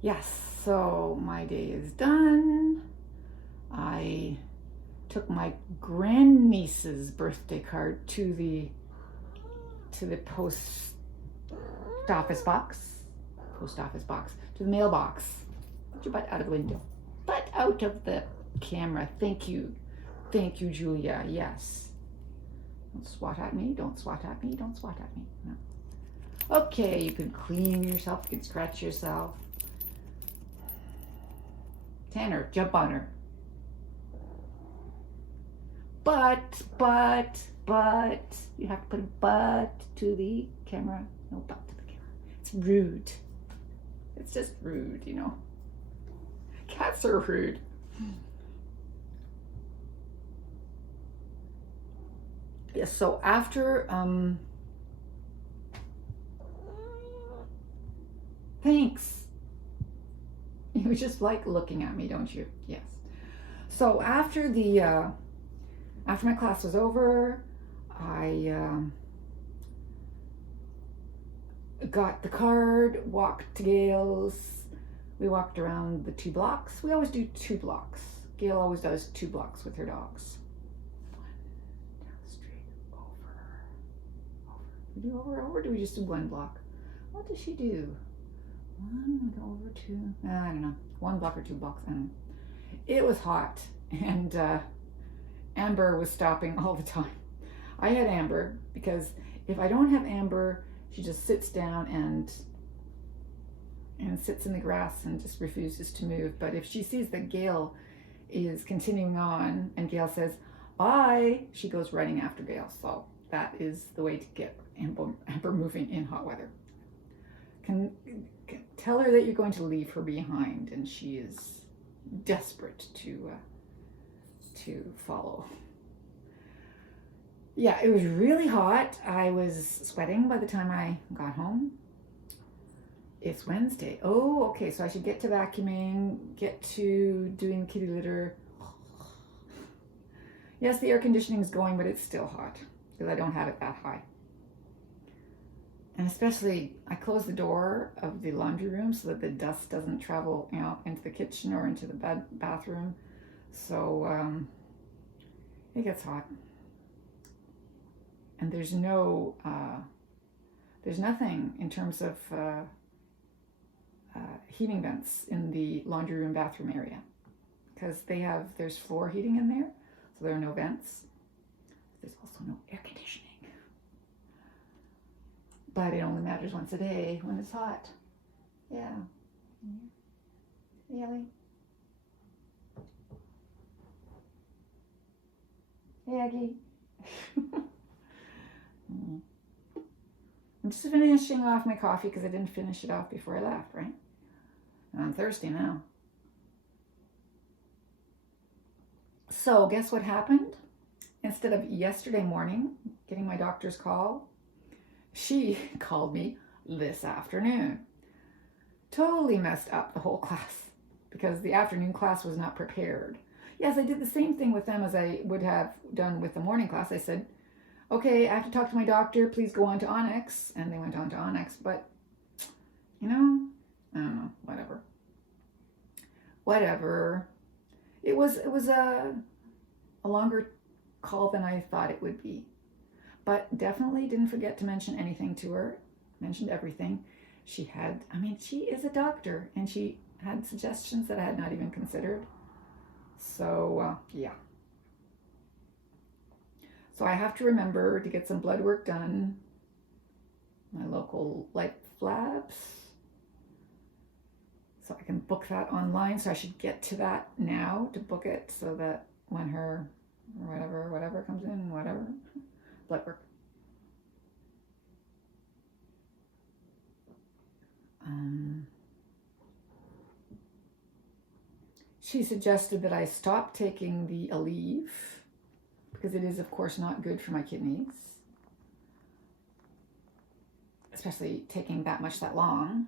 Yes, so my day is done. I took my grandniece's birthday card to the post office box, to the mailbox. Put your butt out of the window. Butt out of the camera. Thank you. Thank you, Julia. Yes. Don't swat at me. Don't swat at me. Don't swat at me. No. Okay, you can clean yourself. You can scratch yourself. Tanner, jump on her. But, you have to put a butt to the camera. No butt to the camera. It's rude. It's just rude, you know. Cats are rude. Yes, so after, thanks. You just like looking at me, don't you? Yes. So after my class was over, I got the card, walked to Gail's. We walked around the 2 blocks. We always do 2 blocks. Gail always does 2 blocks with her dogs. One down the street, over. We do over, or do we just do 1 block? What does she do? One, we go over 2. I don't know. 1 block or 2 blocks. I don't know. It was hot, and Amber was stopping all the time. I had Amber because if I don't have Amber, she just sits down and sits in the grass and just refuses to move. But if she sees that Gail is continuing on and Gail says, bye, she goes running after Gail. So that is the way to get Amber moving in hot weather. Can tell her that you're going to leave her behind, and she is desperate to follow. Yeah, it was really hot. I was sweating by the time I got home. It's Wednesday. Oh, okay, so I should get to vacuuming, get to doing kitty litter. Yes, the air conditioning is going, but it's still hot because I don't have it that high. And especially, I close the door of the laundry room so that the dust doesn't travel, into the kitchen or into the bathroom. So it gets hot. And there's nothing in terms of heating vents in the laundry room bathroom area because there's floor heating in there, so there are no vents. There's also no air conditioning. But it only matters once a day when it's hot. Yeah. Hey, Ellie. Hey, Aggie. I'm just finishing off my coffee because I didn't finish it off before I left, right? And I'm thirsty now. So guess what happened? Instead of yesterday morning getting my doctor's call, she called me this afternoon. Totally messed up the whole class because the afternoon class was not prepared. Yes, I did the same thing with them as I would have done with the morning class. I said, okay, I have to talk to my doctor. Please go on to Onyx. And they went on to Onyx. But, I don't know. Whatever. It was a longer call than I thought it would be. But definitely didn't forget to mention anything to her. Mentioned everything. She is a doctor. And she had suggestions that I had not even considered. So, yeah. So I have to remember to get some blood work done. My local Life Labs. So I can book that online. So I should get to that now to book it so that when her whatever comes in, blood work. She suggested that I stop taking the Aleve because it is, of course, not good for my kidneys, especially taking that long.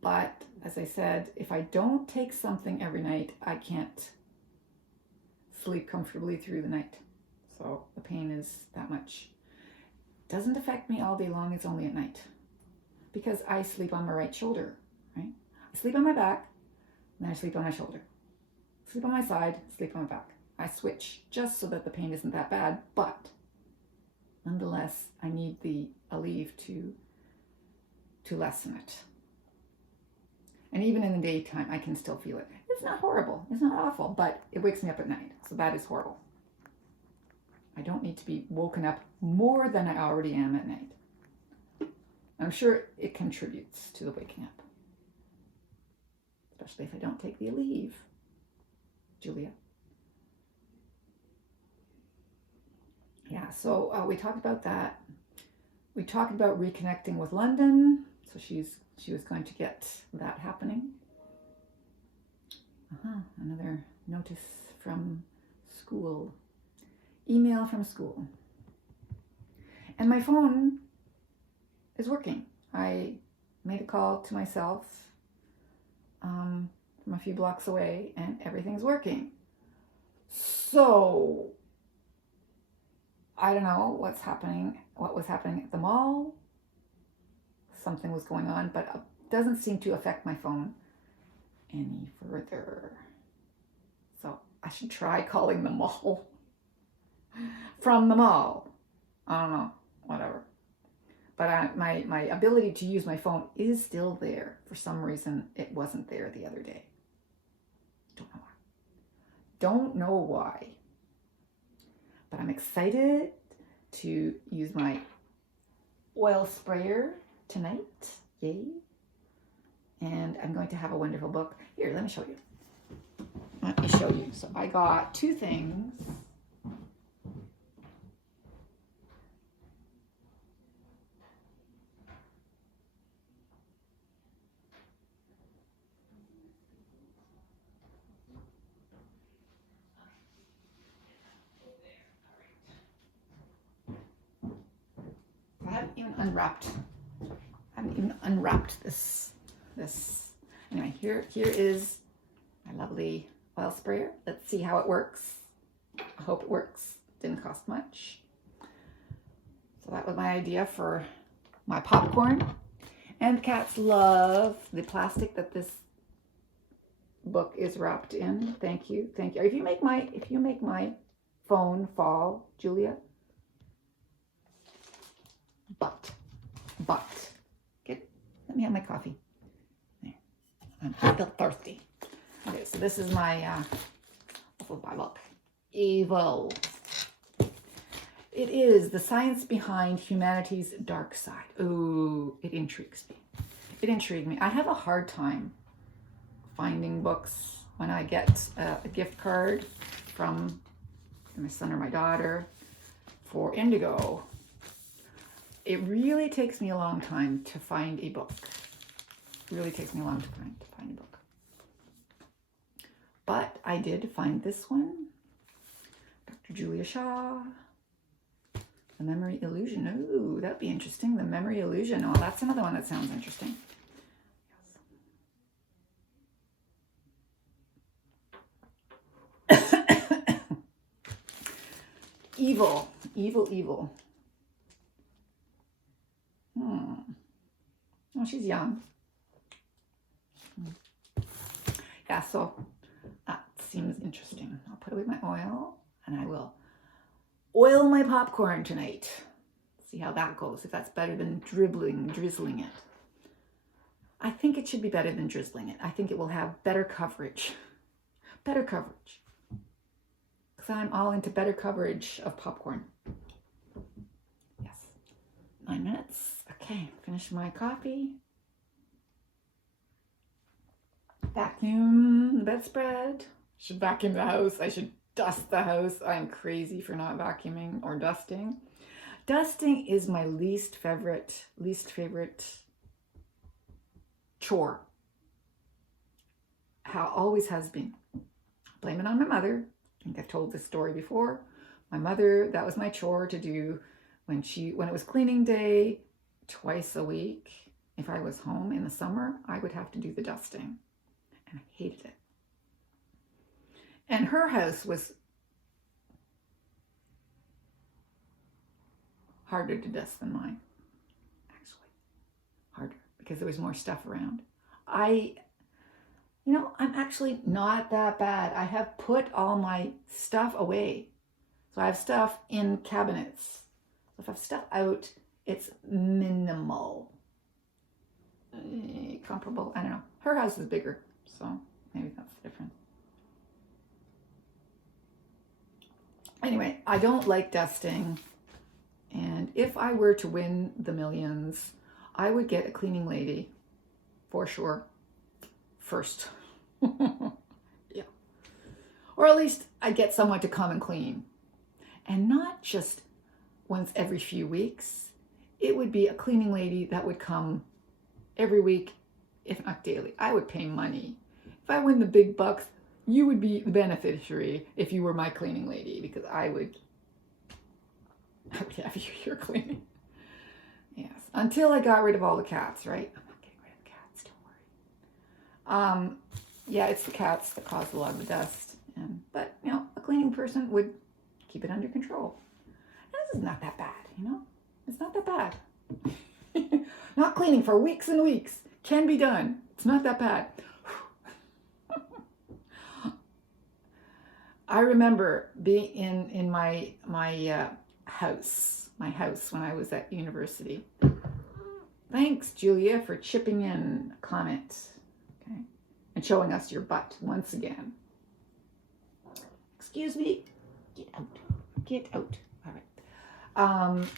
But as I said, if I don't take something every night, I can't sleep comfortably through the night. So the pain is that much. Doesn't affect me all day long, it's only at night. Because I sleep on my right shoulder. right? I sleep on my back, and then I sleep on my shoulder. Sleep on my side, sleep on my back. I switch just so that the pain isn't that bad, but nonetheless, I need the Aleve to lessen it. And even in the daytime, I can still feel it. It's not horrible. It's not awful, but it wakes me up at night. So that is horrible. I don't need to be woken up more than I already am at night. I'm sure it contributes to the waking up. Especially if I don't take the Aleve, Julia. Yeah, so we talked about that. We talked about reconnecting with London. So she was going to get that happening. Another notice from school. Email from school. And my phone is working. I made a call to myself from a few blocks away, and everything's working. So I don't know what was happening at the mall. Something was going on, but it doesn't seem to affect my phone any further. So I should try calling the mall from the mall. I don't know, whatever. But my ability to use my phone is still there. For some reason, it wasn't there the other day. Don't know why. But I'm excited to use my oil sprayer tonight. Yay. And I'm going to have a wonderful book. Here, let me show you. So I got two things. I haven't even unwrapped this. Anyway, here is my lovely oil sprayer. Let's see how it works. I hope it works. Didn't cost much. So that was my idea for my popcorn. And the cats love the plastic that this book is wrapped in. Thank you. If you make my phone fall, Julia, but let me have my coffee. There. I'm still thirsty. Okay, so this is my book. Evil. It is the science behind humanity's dark side. Ooh, it intrigues me. It intrigued me. I have a hard time finding books when I get a gift card from my son or my daughter for Indigo. It really takes me a long time to find a book. It really takes me a long time to find a book. But I did find this one. Dr. Julia Shaw. The Memory Illusion. Ooh, that'd be interesting. The Memory Illusion. Oh, that's another one that sounds interesting. Yes. Evil. Oh, she's young. Yeah, so that seems interesting. I'll put away my oil and I will oil my popcorn tonight. See how that goes, if that's better than drizzling it. I think it should be better than drizzling it. I think it will have better coverage. Better coverage. Because I'm all into better coverage of popcorn. Yes. 9 minutes. Okay, finish my coffee. Vacuum the bedspread. Should vacuum the house. I should dust the house. I'm crazy for not vacuuming or dusting. Dusting is my least favorite chore. How always has been. Blame it on my mother. I think I've told this story before. My mother, that was my chore to do when it was cleaning day, twice a week. If I was home in the summer, I would have to do the dusting. And I hated it. And her house was harder to dust than mine. Actually, harder because there was more stuff around. I'm actually not that bad. I have put all my stuff away. So I have stuff in cabinets. So if I have stuff out, it's minimal. Comparable, I don't know. Her house is bigger, so maybe that's the difference. Anyway, I don't like dusting. And if I were to win the millions, I would get a cleaning lady for sure first. Yeah. Or at least I'd get someone to come and clean. And not just once every few weeks. It would be a cleaning lady that would come every week, if not daily. I would pay money. If I win the big bucks, you would be the beneficiary if you were my cleaning lady, because I would have you here cleaning. Yes, until I got rid of all the cats, right? I'm not getting rid of the cats, don't worry. Yeah, it's the cats that cause a lot of the dust. But, a cleaning person would keep it under control. And this is not that bad, It's not that bad. Not cleaning for weeks and weeks. Can be done. It's not that bad. I remember being in my house when I was at university. Thanks, Julia, for chipping in a comment, okay, and showing us your butt once again. Excuse me. Get out. All right.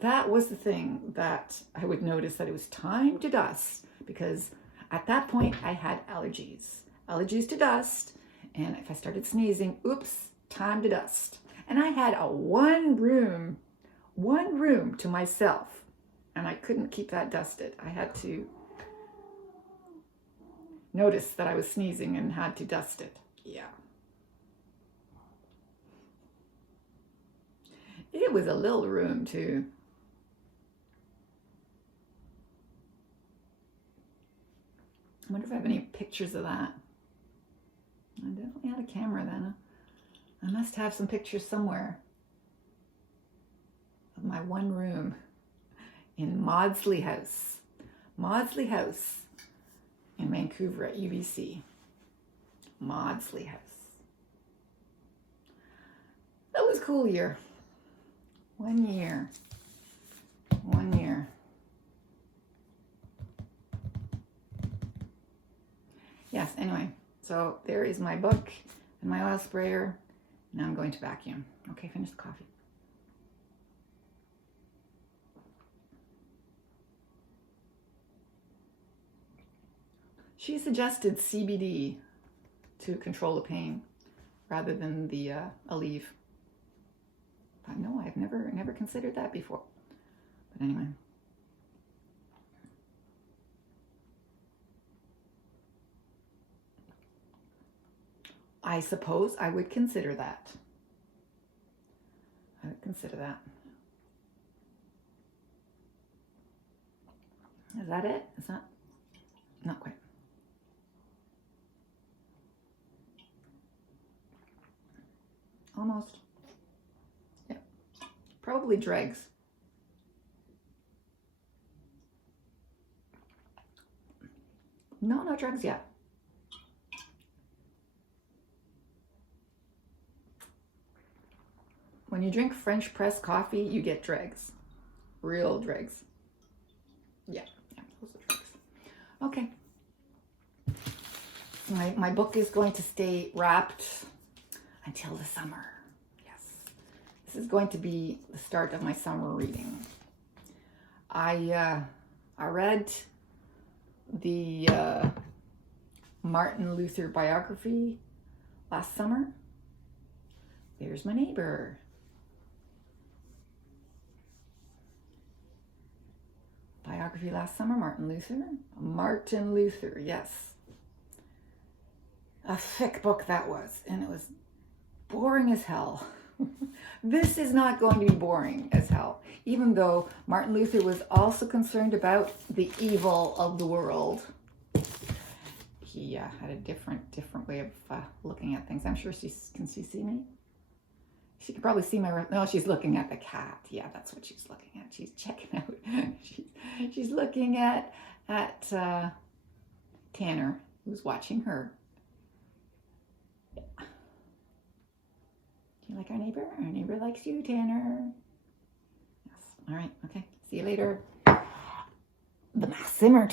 That was the thing that I would notice, that it was time to dust, because at that point I had allergies to dust, and if I started sneezing, oops, time to dust. And I had a one room to myself, and I couldn't keep that dusted. I had to notice that I was sneezing and had to dust it. Yeah. It was a little room too. I wonder if I have any pictures of that. I definitely had a camera then. I must have some pictures somewhere of my one room in Maudsley House. Maudsley House in Vancouver at UBC. Maudsley House. That was a cool year. 1 year. 1 year. Yes, anyway, so there is my book and my oil sprayer. Now I'm going to vacuum. Okay, finish the coffee. She suggested CBD to control the pain rather than the Aleve. No, I've never considered that before. But anyway. I suppose I would consider that. I would consider that. Is that it? Is that? Not quite. Almost. Yeah. Probably dregs. No, not dregs yet. When you drink French press coffee, you get dregs. Real dregs. Yeah, those are dregs. Okay. My book is going to stay wrapped until the summer. Yes. This is going to be the start of my summer reading. I read the Martin Luther biography last summer. There's my neighbor. Biography last summer, Martin Luther. Martin Luther, yes. A thick book that was, and it was boring as hell. This is not going to be boring as hell, even though Martin Luther was also concerned about the evil of the world. He had a different way of looking at things. I'm sure can she see me? She can probably see my... No, she's looking at the cat. Yeah, that's what she's looking at. She's checking out. She's looking at Tanner, who's watching her. Yeah. Do you like our neighbor? Our neighbor likes you, Tanner. Yes. All right. Okay. See you later. The Mass Simmer.